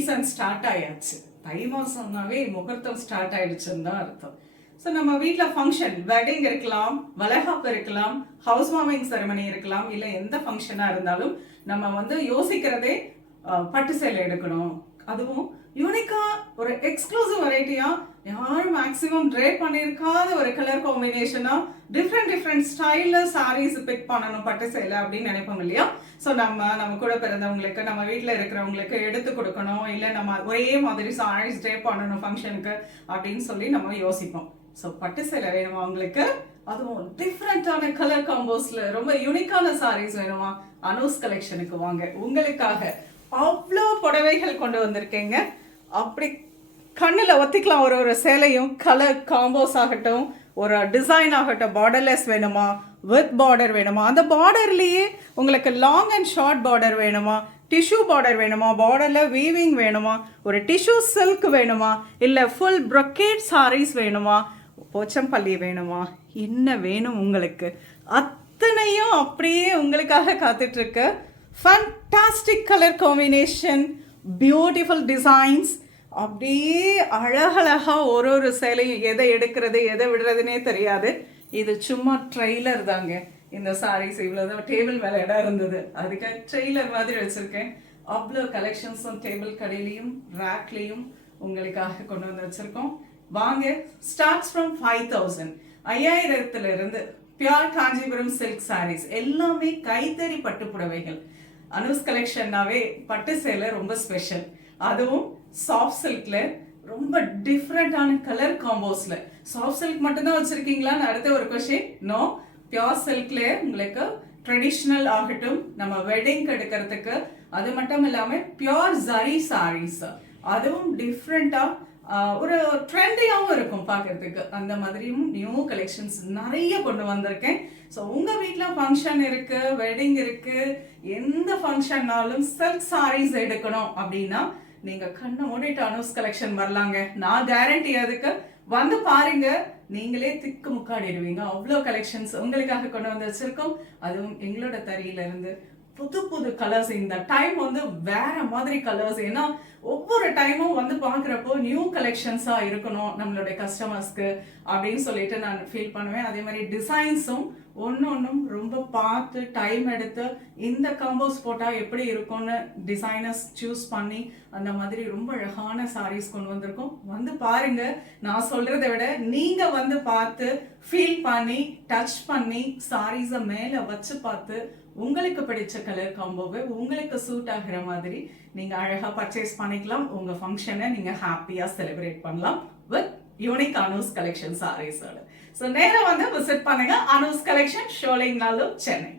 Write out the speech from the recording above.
Season start ஆயாச்சு. தை மாசம்னாவே முகூர்த்தம் start ஆயிடுச்சுன்னு தான் அர்த்தம். ஸோ நம்ம வீட்டில் ஃபங்க்ஷன், வெட்டிங் இருக்கலாம், வளைகாப்பு இருக்கலாம், ஹவுஸ் வார்மிங் செரமனி இருக்கலாம், இல்லை எந்த ஃபங்க்ஷனாக இருந்தாலும் நம்ம வந்து யோசிக்கிறதே பட்டு சேலை எடுக்கணும். அதுவும் யூனிக்கா ஒரு எக்ஸ்க்ளூசிவ் வெரைட்டியா யாரும் மேக்ஸிமம் ட்ரேப் பண்ணியிருக்காத ஒரு கலர் காம்பினேஷனா டிஃப்ரெண்ட் ஸ்டைல்ல சாரீஸ் பிக் பண்ணணும் பட்டு சேலை அப்படின்னு நினைப்போம் இல்லையா? ஸோ நம்ம கூட பிறந்தவங்களுக்கு, நம்ம வீட்டில் இருக்கிறவங்களுக்கு எடுத்து கொடுக்கணும், இல்லை நம்ம ஒரே மாதிரி சாரீஸ் ட்ரேப் பண்ணணும் ஃபங்க்ஷனுக்கு அப்படின்னு சொல்லி நம்ம யோசிப்போம். ஸோ பட்டு சேலை வேணுமா உங்களுக்கு? அதுவும் டிஃப்ரெண்டான கலர் காம்போஸ்ல ரொம்ப யூனிக்கான சாரீஸ் வேணுமா? அனூஸ் கலெக்ஷனுக்கு வாங்க. உங்களுக்காக அவ்வளோ புடவைகள் கொண்டு வந்திருக்கேங்க. அப்படி கண்ணில் ஒத்திக்கலாம் ஒரு சேலையும். கலர் காம்போஸ் ஆகட்டும், ஒரு டிசைன் ஆகட்டும், பார்டர்லெஸ் வேணுமா, வித் பார்டர் வேணுமா, அந்த பார்டர்லேயே உங்களுக்கு லாங் அண்ட் ஷார்ட் பார்டர் வேணுமா, டிஷ்யூ பார்டர் வேணுமா, பார்டரில் வீவிங் வேணுமா, ஒரு டிஷ்யூ சில்க் வேணுமா, இல்லை ஃபுல் ப்ரொக்கேட் சாரீஸ் வேணுமா, போச்சம்பள்ளி வேணுமா, என்ன வேணும் உங்களுக்கு? அத்தனையும் அப்படியே உங்களுக்காக காத்துட்ருக்கு. Fantastic colour combination, beautiful designs, அப்படியே அழகழகா ஒரு சேலையும் எதை எடுக்கிறது எதை விடுறதுனே தெரியாது. இது சும்மா ட்ரெய்லர் தாங்க. இந்த சாரீஸ் இவ்வளோதான் டேபிள் மேலே இடம் இருந்தது, அதுக்கு ட்ரெய்லர் மாதிரி வச்சுருக்கேன். அவ்வளோ கலெக்ஷன்ஸும் டேபிள் கடையிலையும் ரேக்லேயும் உங்களுக்காக கொண்டு வந்து வச்சுருக்கோம். வாங்க. Starts from 5000, 5000 pure Kanchipuram silk saris, எல்லாமே கைத்தறி பட்டு புடவைகள். அனூஸ் கலெக்ஷன்னாவே பட்டு சேலை ரொம்ப ஸ்பெஷல். அதுவும் சாஃப்ட் சில்க்ல ரொம்ப டிஃப்ரெண்டான கலர் காம்போஸ்ல. சாஃப்ட் சில்க் மட்டும்தான் வச்சிருக்கீங்களான்னு அடுத்த ஒரு கொஸ்டின். நோ, பியூர் சில்க்ல உங்களுக்கு ட்ரெடிஷ்னல் ஆகட்டும், நம்ம வெட்டிங் எடுக்கிறதுக்கு, அது மட்டும் இல்லாமல் பியூர் ஜரி சாரீஸ், அதுவும் டிஃப்ரெண்டா ஒரு ட்ரெண்டியாகவும் இருக்கும் பார்க்கறதுக்கு. அந்த மாதிரியும் நியூ கலெக்ஷன்ஸ் நிறைய கொண்டு வந்திருக்கேன். ஸோ உங்கள் வீட்டில் ஃபங்க்ஷன் இருக்கு, வெட்டிங் இருக்கு, எந்த ஃபங்க்ஷன்னாலும் சில்க் சாரீஸ் எடுக்கணும் அப்படின்னா நீங்கள் கண்ணை மூடிட்டு அனூஸ் கலெக்ஷன் வரலாங்க. நான் கேரண்டி. அதுக்கு வந்து பாருங்க, நீங்களே திக்கு முக்காடிடுவீங்க. அவ்வளோ கலெக்ஷன்ஸ் உங்களுக்காக கொண்டு வந்து வச்சிருக்கோம். அதுவும் எங்களோட தறியிலிருந்து புது கலர்ஸ். இந்த டைம் வந்து வேற மாதிரி கலர்ஸ். ஏன்னா ஒவ்வொரு டைமும் வந்து பார்க்குறப்போ நியூ கலெக்ஷன்ஸாக இருக்கணும் நம்மளுடைய கஸ்டமர்ஸ்க்கு அப்படின்னு சொல்லிட்டு நான் ஃபீல் பண்ணுவேன். அதே மாதிரி டிசைன்ஸும் ஒன்றும் ரொம்ப பார்த்து டைம் எடுத்து இந்த காம்போஸ் போட்டால் எப்படி இருக்கும்னு டிசைனர்ஸ் சூஸ் பண்ணி அந்த மாதிரி ரொம்ப அழகான சாரீஸ் கொண்டு வந்திருக்கோம். வந்து பாருங்க. நான் சொல்றதை விட நீங்க வந்து பார்த்து ஃபீல் பண்ணி டச் பண்ணி சாரீஸை மேலே வச்சு பார்த்து உங்களுக்கு பிடிச்ச கலர் காம்போவை உங்களுக்கு சூட் ஆகிற மாதிரி நீங்க அழகா பர்ச்சேஸ் பண்ணிக்கலாம். உங்க ஃபங்க்ஷனை நீங்க ஹாப்பியா செலிப்ரேட் பண்ணலாம் வித் யூனிக் அனூஸ் கலெக்ஷன் சாரீஸோட. ஸோ நேரம் வந்து விசிட் பண்ணுங்க. Anoos collection, Sholinganallur, Chennai.